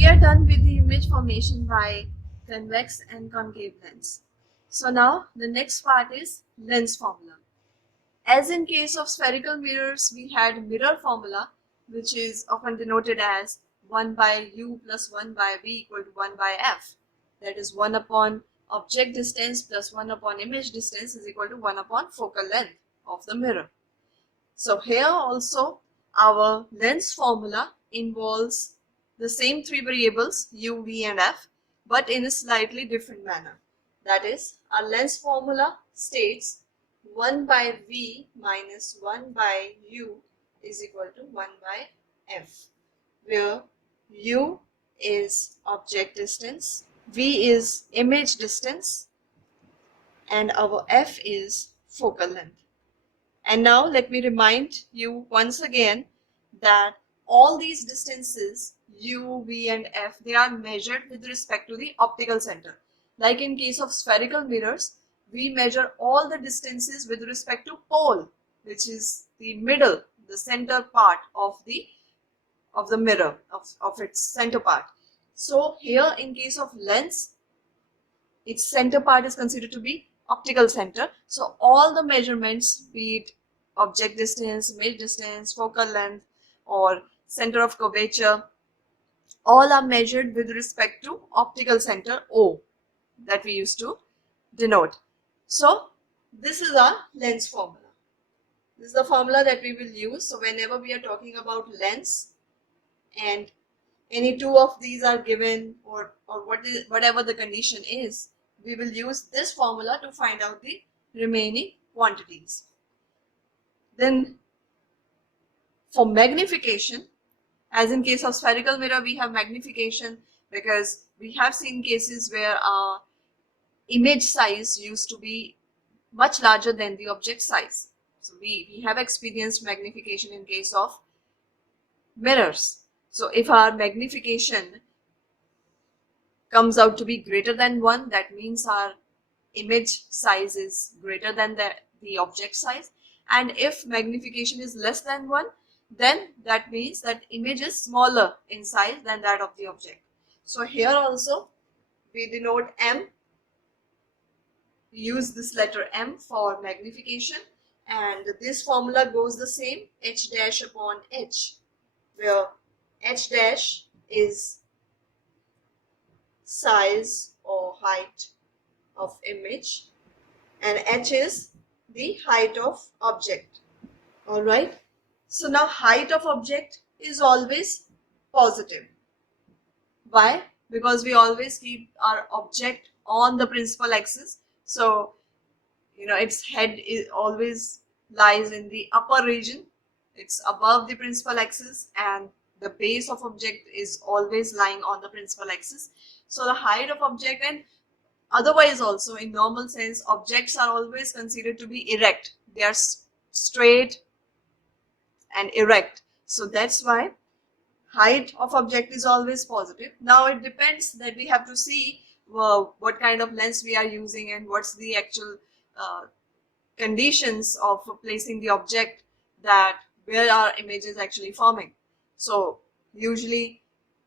we are done with the image formation by convex and concave lens. So now the next part is lens formula. As in case of spherical mirrors, we had mirror formula, which is often denoted as 1 by u plus 1 by v equal to 1 by f. That is 1 upon object distance plus 1 upon image distance is equal to 1 upon focal length of the mirror. So here also our lens formula involves the same three variables u, v and f, but in a slightly different manner. That is, our lens formula states 1 by v minus 1 by u is equal to 1 by f, where u is object distance, v is image distance, and our f is focal length. And now let me remind you once again that all these distances u, v and f, they are measured with respect to the optical center. Like in case of spherical mirrors, we measure all the distances with respect to pole, which is the middle, the center part of the mirror, of its center part. So here in case of lens, its center part is considered to be optical center. So all the measurements, be it object distance, image distance, focal length or center of curvature, all are measured with respect to optical center O that we used to denote. So this is our lens formula. This is the formula that we will use. So whenever we are talking about lens and any two of these are given or whatever the condition is, we will use this formula to find out the remaining quantities. Then for magnification, as in case of spherical mirror, we have magnification because we have seen cases where our image size used to be much larger than the object size. So we have experienced magnification in case of mirrors. So if our magnification comes out to be greater than 1, that means our image size is greater than the object size. And if magnification is less than 1, then that means that image is smaller in size than that of the object. So here also we denote M, use this letter M for magnification, and this formula goes the same, h dash upon h, where h dash is size or height of image and h is the height of object. All right, so now height of object is always positive. Why? Because we always keep our object on the principal axis, so its head is always lies in the upper region, it's above the principal axis, and the base of object is always lying on the principal axis. So the height of object, and otherwise also in normal sense, objects are always considered to be erect. They are straight and erect. So that's why height of object is always positive. Now it depends that we have to see what kind of lens we are using and what's the actual conditions of placing the object, that where our image is actually forming. So usually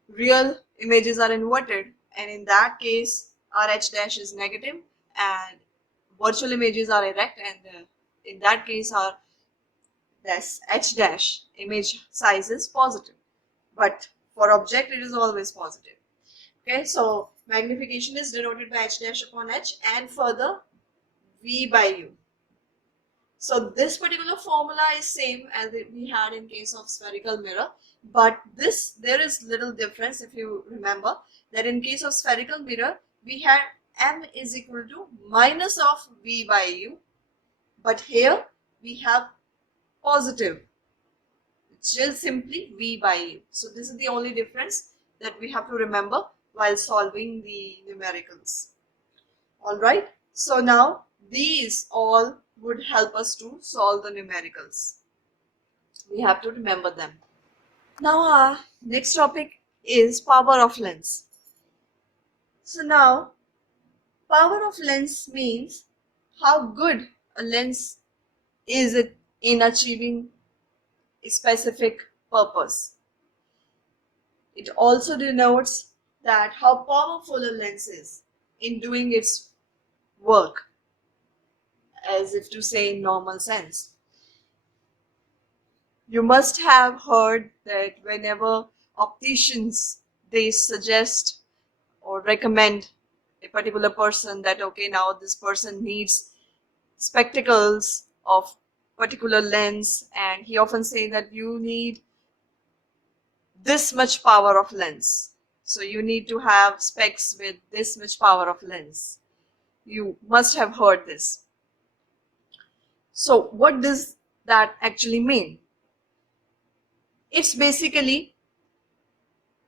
real images are inverted, and in that case our h dash is negative, and virtual images are erect, and in that case our h dash image size is positive. But for object it is always positive. Okay, so magnification is denoted by h dash upon h, and further v by u. So this particular formula is same as we had in case of spherical mirror, but there is little difference. If you remember that in case of spherical mirror we had m is equal to minus of v by u, but here we have positive, it's just simply v by u. So this is the only difference that we have to remember while solving the numericals. All right, so now these all would help us to solve the numericals. We have to remember them. Now our next topic is power of lens. So now power of lens means how good a lens is in achieving a specific purpose. It also denotes that how powerful a lens is in doing its work, as if to say in normal sense. You must have heard that whenever opticians, they suggest or recommend a particular person that okay, now this person needs spectacles of particular lens, and he often say that you need this much power of lens, so you need to have specs with this much power of lens. You must have heard this. So what does that actually mean? It's basically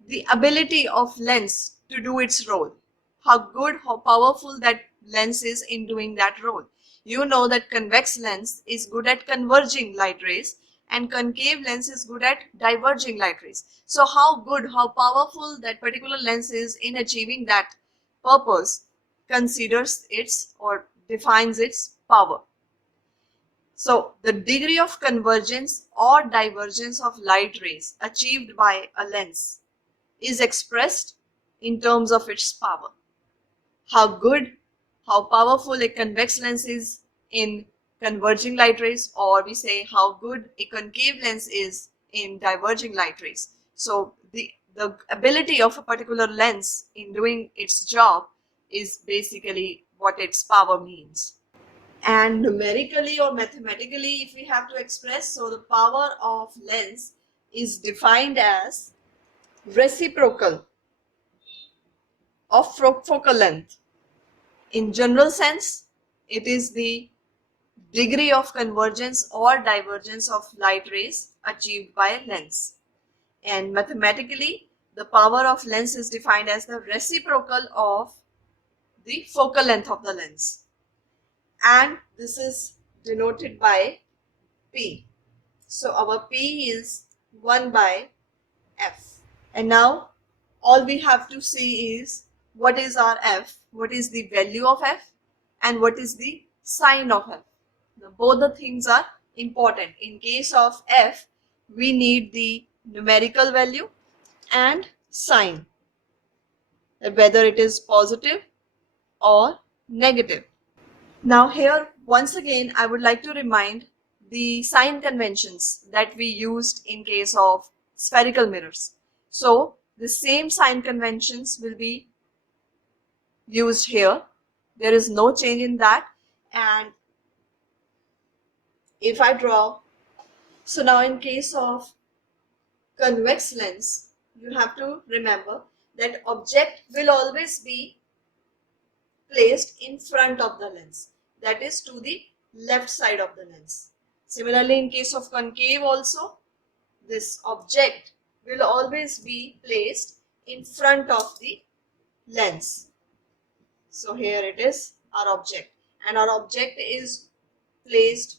the ability of lens to do its role. How good, how powerful that lens is in doing that role. You know that convex lens is good at converging light rays and concave lens is good at diverging light rays. So how good, how powerful that particular lens is in achieving that purpose considers its or defines its power. So the degree of convergence or divergence of light rays achieved by a lens is expressed in terms of its power. How good, how powerful a convex lens is in converging light rays, or we say how good a concave lens is in diverging light rays. So the ability of a particular lens in doing its job is basically what its power means. And numerically or mathematically, if we have to express, so the power of lens is defined as reciprocal of focal length. In general sense, it is the degree of convergence or divergence of light rays achieved by a lens. And mathematically, the power of lens is defined as the reciprocal of the focal length of the lens. And this is denoted by P. So our P is 1 by F. And now all we have to see is what is our F, what is the value of F, and what is the sign of F. Now, both the things are important. In case of F, we need the numerical value and sign, whether it is positive or negative. Now here, once again, I would like to remind the sign conventions that we used in case of spherical mirrors. So the same sign conventions will be used here. There is no change in that. And if I draw, so now in case of convex lens, you have to remember that object will always be placed in front of the lens, that is to the left side of the lens. Similarly, in case of concave also, this object will always be placed in front of the lens. So here it is, our object, and our object is placed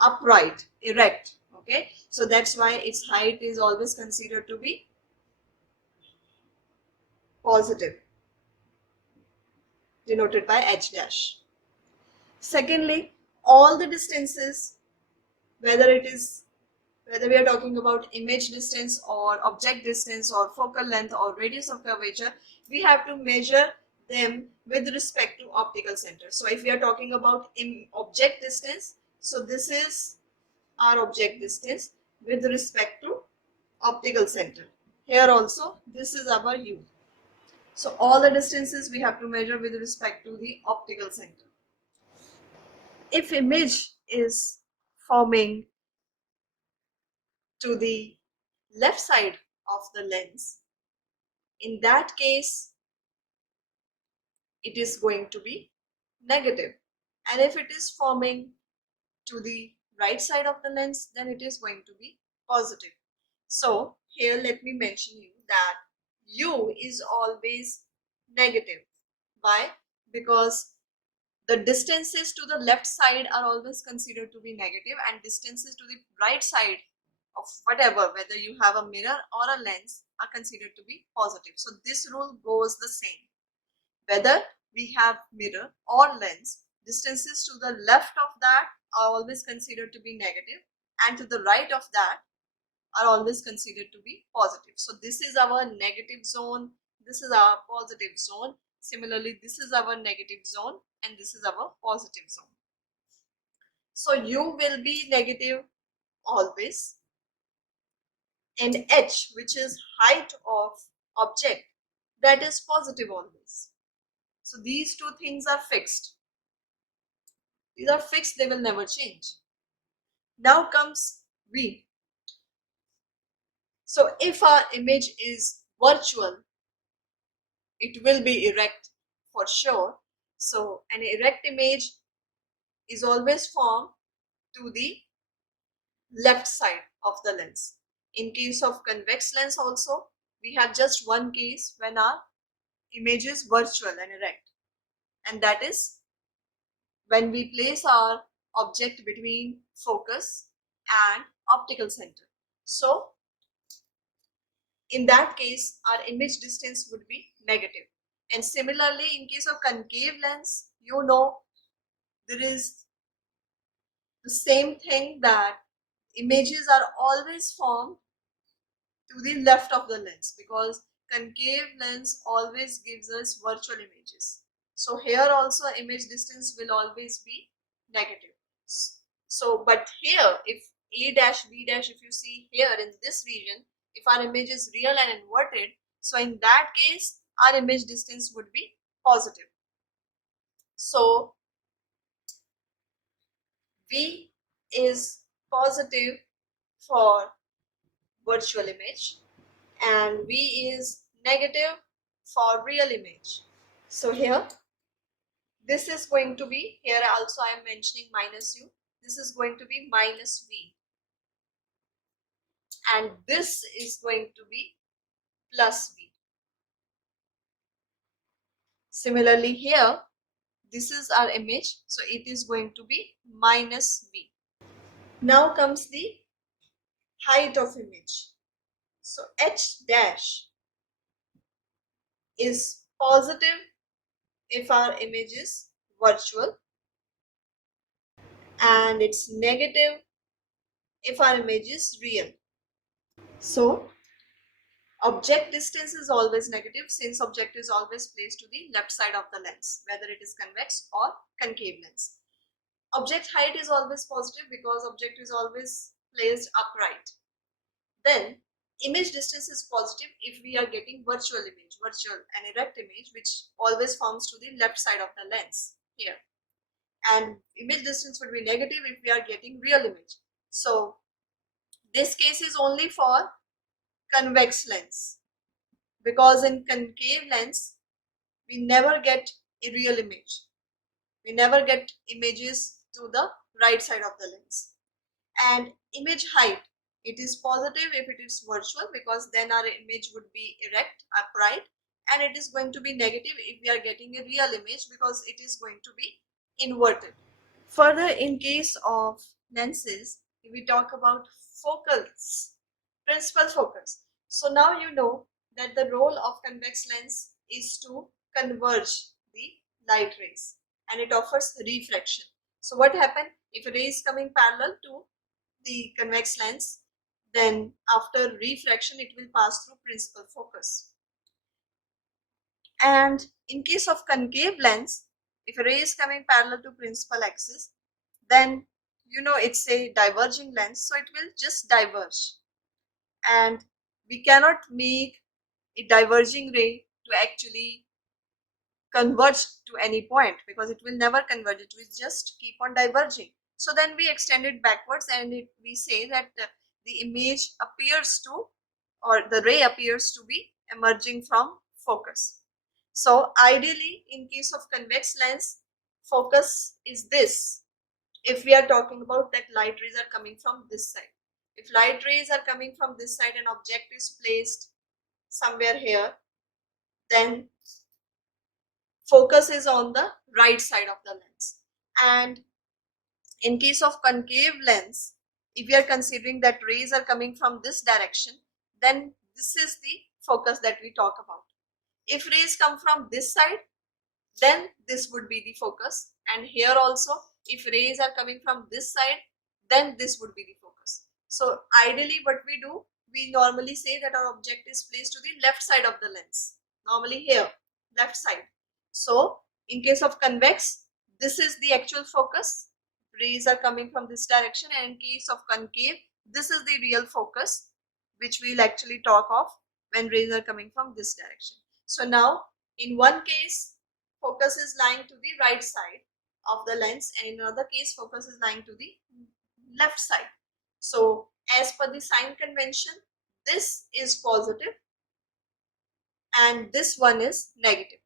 upright, erect. Okay, so that's why its height is always considered to be positive, denoted by h dash. Secondly, all the distances, whether we are talking about image distance or object distance or focal length or radius of curvature, we have to measure them with respect to optical center. So if we are talking about object distance, so this is our object distance with respect to optical center. Here also, this is our U. So all the distances we have to measure with respect to the optical center. If image is forming to the left side of the lens, in that case it is going to be negative, and if it is forming to the right side of the lens, then it is going to be positive. So here let me mention you that U is always negative. Why? Because the distances to the left side are always considered to be negative, and distances to the right side of whatever, whether you have a mirror or a lens, are considered to be positive. So this rule goes the same. Whether we have mirror or lens, distances to the left of that are always considered to be negative, and to the right of that are always considered to be positive. So this is our negative zone, this is our positive zone. Similarly, this is our negative zone and this is our positive zone. So U will be negative always, and H, which is height of object, that is positive always. So these two things are fixed. These are fixed, they will never change. Now comes V. So if our image is virtual, it will be erect for sure. So an erect image is always formed to the left side of the lens. In case of convex lens also, we have just one case when our image is virtual and erect, and that is when we place our object between focus and optical center. So in that case, our image distance would be negative. And similarly, in case of concave lens, you know, there is the same thing, that images are always formed to the left of the lens, because concave lens always gives us virtual images. So here also image distance will always be negative. So but here, if A dash B dash, if you see here in this region, if our image is real and inverted, so in that case our image distance would be positive. So V is positive for virtual image and V is negative for real image. So here, this is going to be, here also I am mentioning minus U, this is going to be minus V, and this is going to be plus V. Similarly here, this is our image, so it is going to be minus V. Now comes the height of image. So H dash is positive if our image is virtual, and it's negative if our image is real. So object distance is always negative, since object is always placed to the left side of the lens, whether it is convex or concave lens. Object height is always positive because object is always placed upright. Then image distance is positive if we are getting virtual image, virtual and erect image, which always forms to the left side of the lens here. And image distance would be negative if we are getting real image. So this case is only for convex lens, because in concave lens we never get a real image. We never get images to the right side of the lens. And image height, it is positive if it is virtual, because then our image would be erect, upright, and it is going to be negative if we are getting a real image, because it is going to be inverted. Further, in case of lenses, we talk about focals, principal focus. So now you know that the role of convex lens is to converge the light rays, and it offers refraction. So what happens if a ray is coming parallel to the convex lens, then after refraction it will pass through principal focus. And in case of concave lens, if a ray is coming parallel to principal axis, then you know it's a diverging lens, so it will just diverge, and we cannot make a diverging ray to actually converge to any point, because it will never converge, it will just keep on diverging. So then we extend it backwards, and we say that the image appears to, or the ray appears to be emerging from focus. So ideally, in case of convex lens, focus is this. If we are talking about that light rays are coming from this side, if light rays are coming from this side and object is placed somewhere here, then focus is on the right side of the lens. And in case of concave lens, if we are considering that rays are coming from this direction, then this is the focus that we talk about. If rays come from this side, then this would be the focus, and here also if rays are coming from this side, then this would be the focus. So ideally what we do, we normally say that our object is placed to the left side of the lens. Normally here, left side. So in case of convex, this is the actual focus. Rays are coming from this direction, and in case of concave, this is the real focus, which we'll actually talk of when rays are coming from this direction. So now in one case, focus is lying to the right side of the lens, and in another case, focus is lying to the left side. So as per the sign convention, this is positive and this one is negative.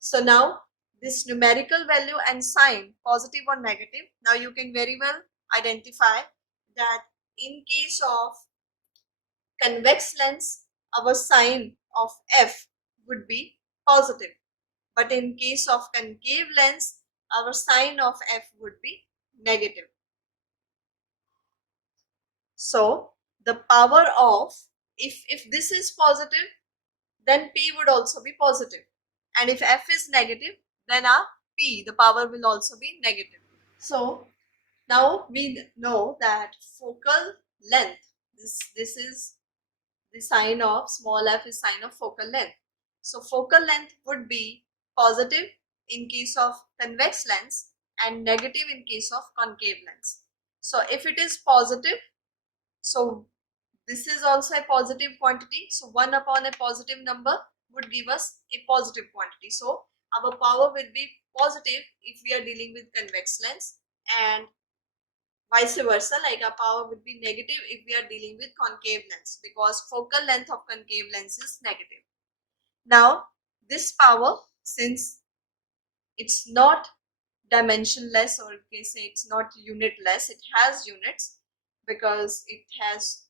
So now this numerical value and sign, positive or negative, now you can very well identify that in case of convex lens, our sign of F would be positive. But in case of concave lens, our sign of F would be negative. So the power of, if this is positive, then P would also be positive. And if F is negative, then our P, the power will also be negative. So now we know that focal length, this is the sign of small f is sign of focal length. So focal length would be positive in case of convex lens and negative in case of concave lens. So if it is positive, so this is also a positive quantity. So 1 upon a positive number would give us a positive quantity. So our power will be positive if we are dealing with convex lens, and vice versa, like our power would be negative if we are dealing with concave lens, because focal length of concave lens is negative. Now this power, since it's not dimensionless, or you can say it's not unitless, it has units because it has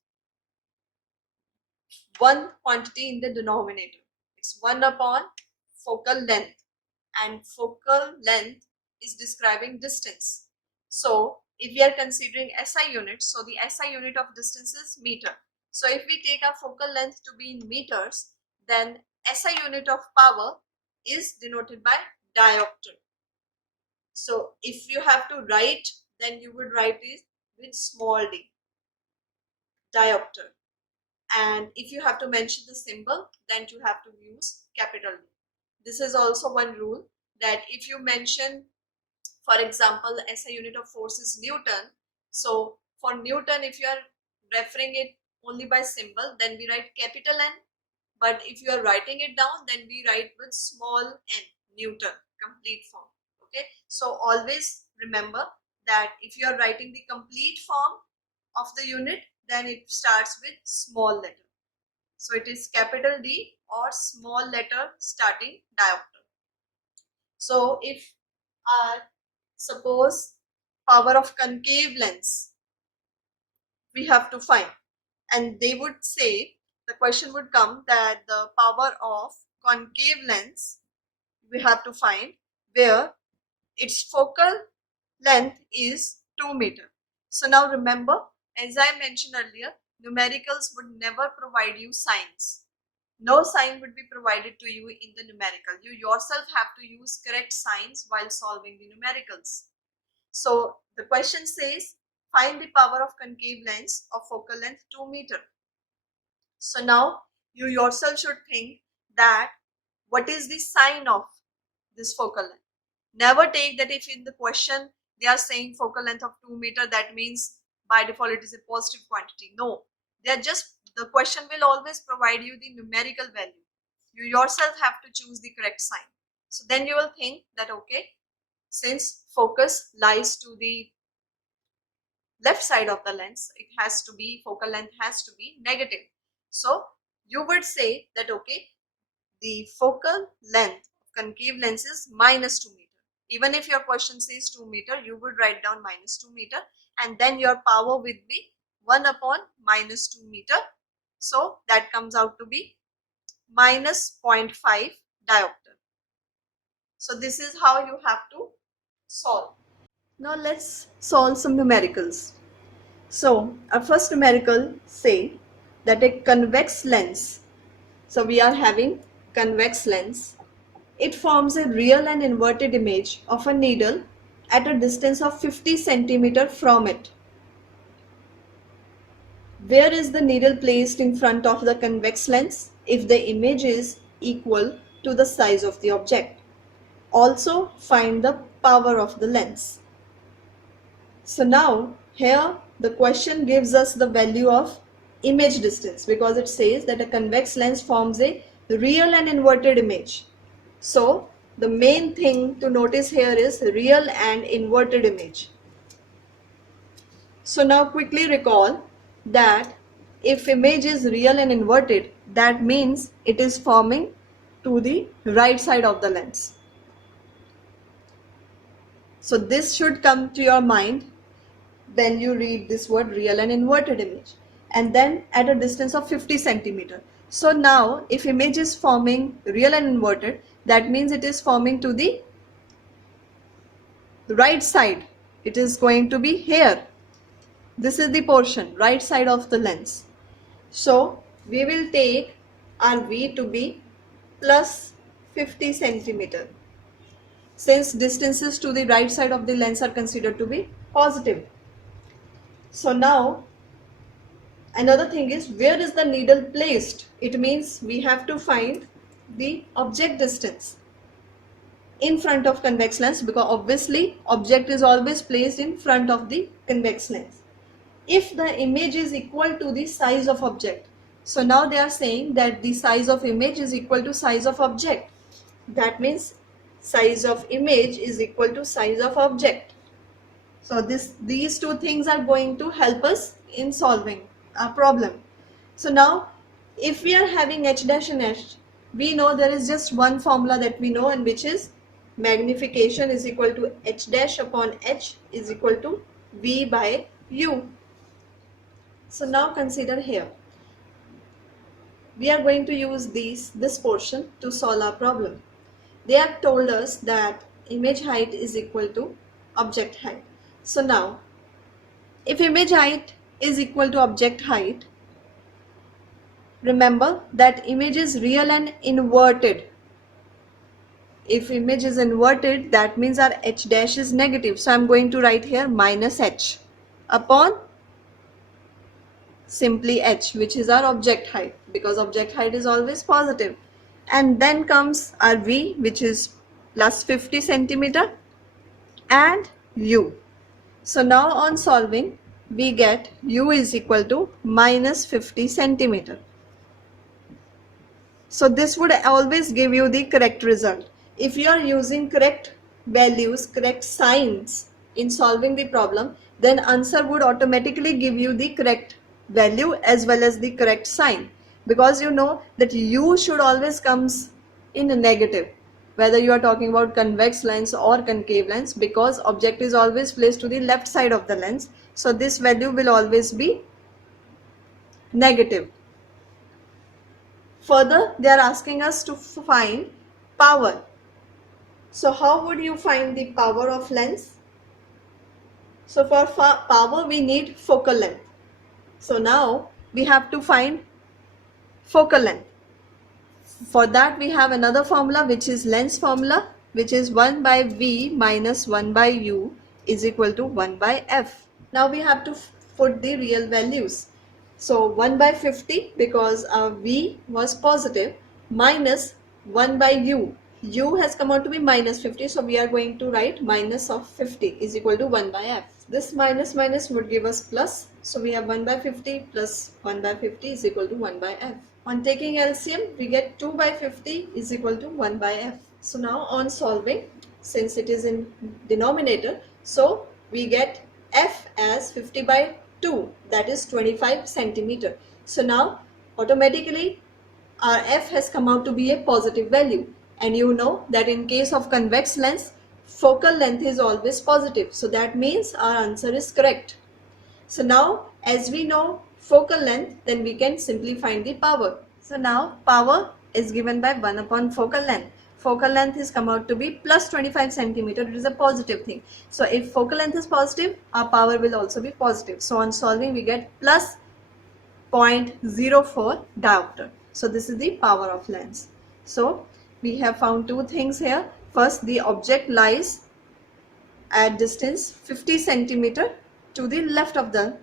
one quantity in the denominator. It's 1 upon focal length, and focal length is describing distance. So if we are considering SI units, so the SI unit of distance is meter. So if we take our focal length to be in meters, then SI unit of power is denoted by diopter. So if you have to write, then you would write it with small d, diopter. And if you have to mention the symbol, then you have to use capital D. This is also one rule, that if you mention, for example, SI unit of force is Newton. So for Newton, if you are referring it only by symbol, then we write capital N. But if you are writing it down, then we write with small n, Newton, complete form. Okay. So always remember that if you are writing the complete form of the unit, then it starts with small letter. So it is capital D or small letter starting diopter. So if suppose power of concave lens we have to find, and they would say, the question would come that the power of concave lens we have to find, where its focal length is 2 meter. So now remember, as I mentioned earlier, numericals would never provide you signs. No sign would be provided to you in the numerical. You yourself have to use correct signs while solving the numericals. So the question says, find the power of concave lens of focal length 2 meter. So now you yourself should think that what is the sign of this focal length. Never take that if in the question they are saying focal length of 2 meter, that means by default it is a positive quantity. No, they are just, the question will always provide you the numerical value. You yourself have to choose the correct sign. So then you will think that, okay, since focus lies to the left side of the lens, it has to be, focal length has to be negative. So you would say that, okay, the focal length of concave lens is minus 2 meter. Even if your question says 2 meter, you would write down minus 2 meter, and then your power would be 1 upon minus 2 meter. So that comes out to be minus 0.5 diopter. So this is how you have to solve. Now let's solve some numericals. So our first numerical say that a convex lens, so we are having convex lens, it forms a real and inverted image of a needle at a distance of 50 centimeter from it. Where is the needle placed in front of the convex lens if the image is equal to the size of the object? Also find the power of the lens. So now here the question gives us the value of image distance, because it says that a convex lens forms a real and inverted image. So the main thing to notice here is real and inverted image. So now quickly recall that if image is real and inverted, that means it is forming to the right side of the lens. So this should come to your mind when you read this word real and inverted image, and then at a distance of 50 centimeter. So now if image is forming real and inverted, that means it is forming to the right side. It is going to be here. This is the portion, right side of the lens. So we will take our V to be plus 50 centimeter, since distances to the right side of the lens are considered to be positive. So now another thing is, where is the needle placed? It means we have to find the object distance in front of convex lens, because obviously object is always placed in front of the convex lens. If the image is equal to the size of object, so now they are saying that the size of image is equal to size of object. That means size of image is equal to size of object. So these two things are going to help us in solving a problem. So now if we are having h dash and h, we know there is just one formula that we know, and which is magnification is equal to h dash upon h is equal to v by u. So now consider here, we are going to use this portion to solve our problem. They have told us that image height is equal to object height. So now if image height is equal to object height, remember that image is real and inverted. If image is inverted, that means our h dash is negative. So I am going to write here minus h upon simply h, which is our object height, because object height is always positive. And then comes our v, which is plus 50 centimeter, and u. So now on solving, we get u is equal to minus 50 centimeter. So this would always give you the correct result. If you are using correct values, correct signs in solving the problem, then answer would automatically give you the correct value as well as the correct sign, because you know that u should always comes in a negative, whether you are talking about convex lens or concave lens, because object is always placed to the left side of the lens. So this value will always be negative. Further, they are asking us to find power. So how would you find the power of lens? So for power we need focal length. So now we have to find focal length. For that we have another formula, which is lens formula, which is 1 by v minus 1 by u is equal to 1 by f. Now we have to put the real values. So 1 by 50, because our v was positive, minus 1 by u. U has come out to be minus 50, so we are going to write minus of 50 is equal to 1 by f. This minus minus would give us plus, so we have 1 by 50 plus 1 by 50 is equal to 1 by f. On taking LCM, we get 2 by 50 is equal to 1 by f. So now on solving, since it is in denominator, so we get f as 50 by 2, that is 25 centimeter. So now automatically our f has come out to be a positive value, and you know that in case of convex lens, focal length is always positive. So that means our answer is correct. So now as we know focal length, then we can simply find the power. So now power is given by 1 upon focal length. Focal length is come out to be plus 25 centimeter. It is a positive thing. So if focal length is positive, our power will also be positive. So on solving, we get plus 0.04 diopter. So this is the power of lens. So we have found two things here. First, the object lies at distance 50 centimeter to the left of the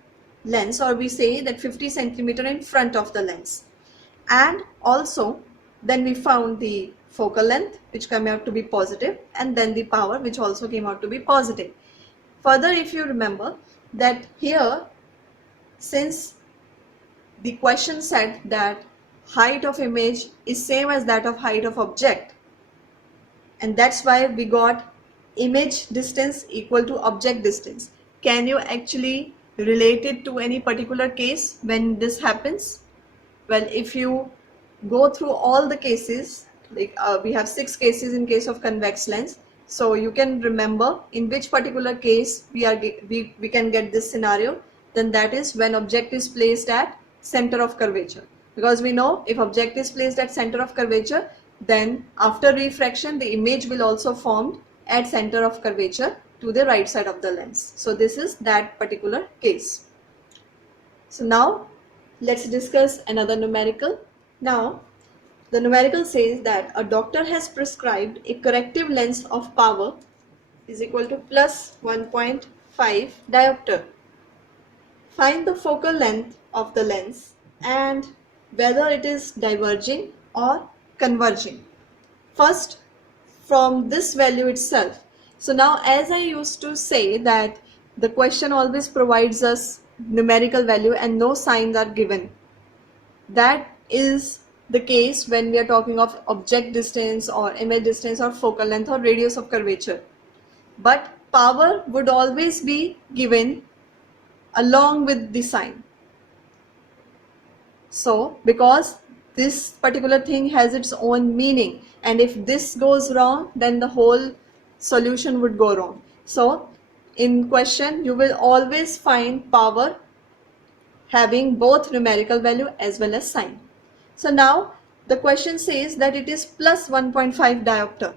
lens, or we say that 50 centimeter in front of the lens. And also then we found the focal length, which came out to be positive, and then the power, which also came out to be positive. Further, if you remember that here, since the question said that height of image is same as that of height of object, and that's why we got image distance equal to object distance. Can you actually relate it to any particular case when this happens? Well, if you go through all the cases, like we have 6 cases in case of convex lens, so you can remember in which particular case we can get this scenario. Then that is when object is placed at center of curvature, because we know if object is placed at center of curvature, then after refraction the image will also form at center of curvature to the right side of the lens. So this is that particular case. So now let's discuss another numerical. Now the numerical says that a doctor has prescribed a corrective lens of power is equal to plus 1.5 diopter. Find the focal length of the lens and whether it is diverging or converging. First, from this value itself. So now, as I used to say that the question always provides us numerical value and no signs are given. That is the case when we are talking of object distance or image distance or focal length or radius of curvature. But power would always be given along with the sign. So because this particular thing has its own meaning, and if this goes wrong, then the whole solution would go wrong. So in question you will always find power having both numerical value as well as sign. So now the question says that it is plus 1.5 diopter.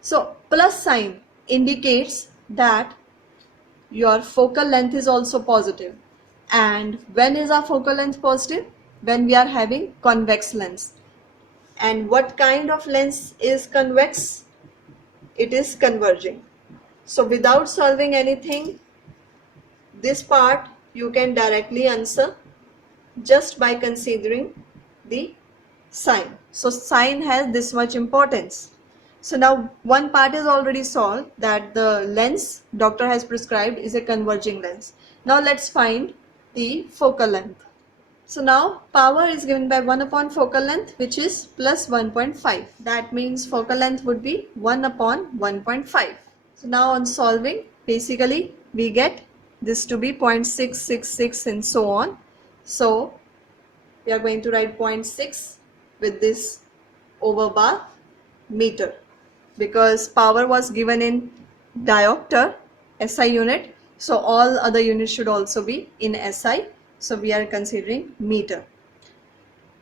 So plus sign indicates that your focal length is also positive. And when is our focal length positive? When we are having convex lens. And what kind of lens is convex? It is converging. So without solving anything, this part you can directly answer just by considering the sign. So sign has this much importance. So now one part is already solved, that the lens doctor has prescribed is a converging lens. Now let's find the focal length. So now power is given by 1 upon focal length, which is plus 1.5. That means focal length would be 1 upon 1.5. So now on solving, basically we get this to be 0.666 and so on. So we are going to write 0.6 with this over bar meter, because power was given in diopter SI unit, so all other units should also be in SI, so we are considering meter.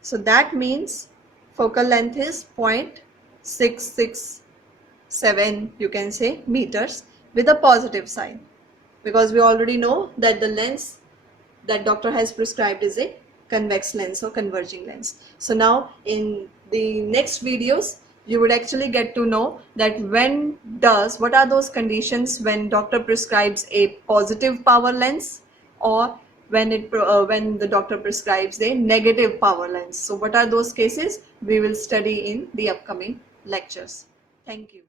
So that means focal length is 0.667, you can say, meters with a positive sign, because we already know that the lens that doctor has prescribed is a convex lens or converging lens. So now in the next videos you would actually get to know that what are those conditions when doctor prescribes a positive power lens, or when the doctor prescribes a negative power lens. So what are those cases? We will study in the upcoming lectures. Thank you.